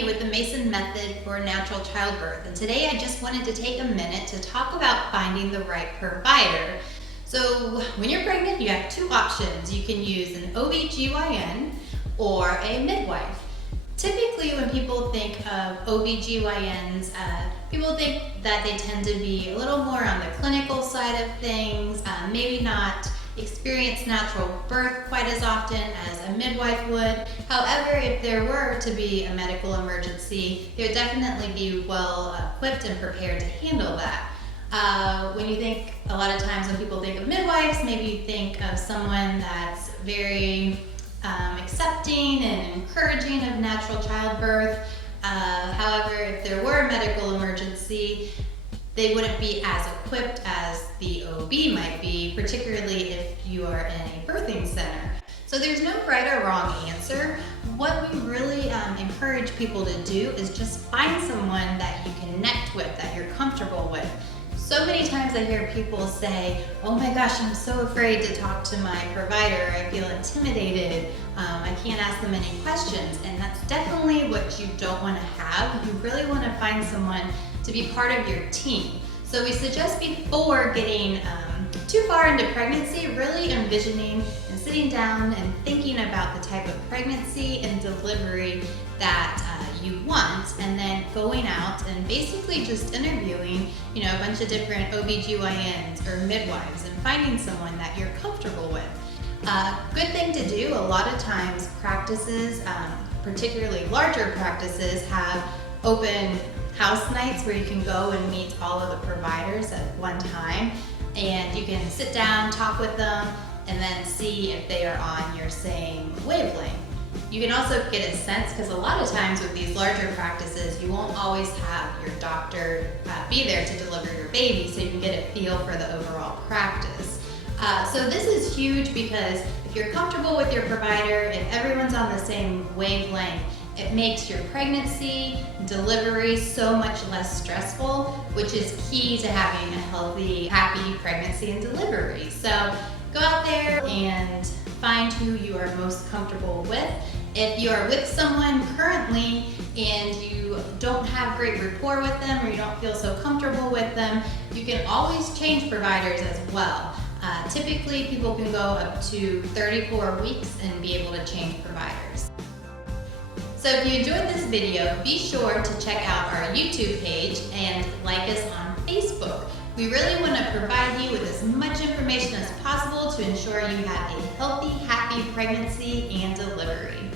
Tiffany with the Mason Method for Natural Childbirth, and today I just wanted to take a minute to talk about finding the right provider. So when you're pregnant, you have two options. You can use an ObGyn or a midwife. Typically when people think of ObGyns, people think that they tend to be a little more on the clinical side of things, maybe not experience natural birth quite as often as a midwife would. However, if there were to be a medical emergency, they would definitely be well equipped and prepared to handle that. When you think, a lot of times when people think of midwives, maybe you think of someone that's very accepting and encouraging of natural childbirth. However, if there were a medical emergency, they wouldn't be as equipped as the OB might be, particularly if you are in a birthing center. So there's no right or wrong answer. What we really encourage people to do is just find someone that you connect with, that you're comfortable with. So many times I hear people say, oh my gosh, I'm so afraid to talk to my provider. I feel intimidated. I can't ask them any questions. And that's definitely what you don't want to have. You really want to find someone to be part of your team. So we suggest before getting too far into pregnancy, really envisioning and sitting down and thinking about the type of pregnancy and delivery that you want, and then going out and basically just interviewing, a bunch of different ObGyns or midwives and finding someone that you're comfortable with. Good thing to do, a lot of times practices, particularly larger practices, have open house nights where you can go and meet all of the providers at one time, and you can sit down, talk with them, and then see if they are on your same wavelength. You can also get a sense, because a lot of times with these larger practices, you won't always have your doctor be there to deliver your baby, so you can get a feel for the overall practice. So this is huge, because if you're comfortable with your provider, if everyone's on the same wavelength, it makes your pregnancy, delivery so much less stressful, which is key to having a healthy, happy pregnancy and delivery. So go out there and find who you are most comfortable with. If you are with someone currently and you don't have great rapport with them, or you don't feel so comfortable with them, you can always change providers as well. Typically people can go up to 34 weeks and be able to change providers. So if you enjoyed this video, be sure to check out our YouTube page and like us on Facebook. We really want to provide you with as much information as possible to ensure you have a healthy, happy pregnancy and delivery.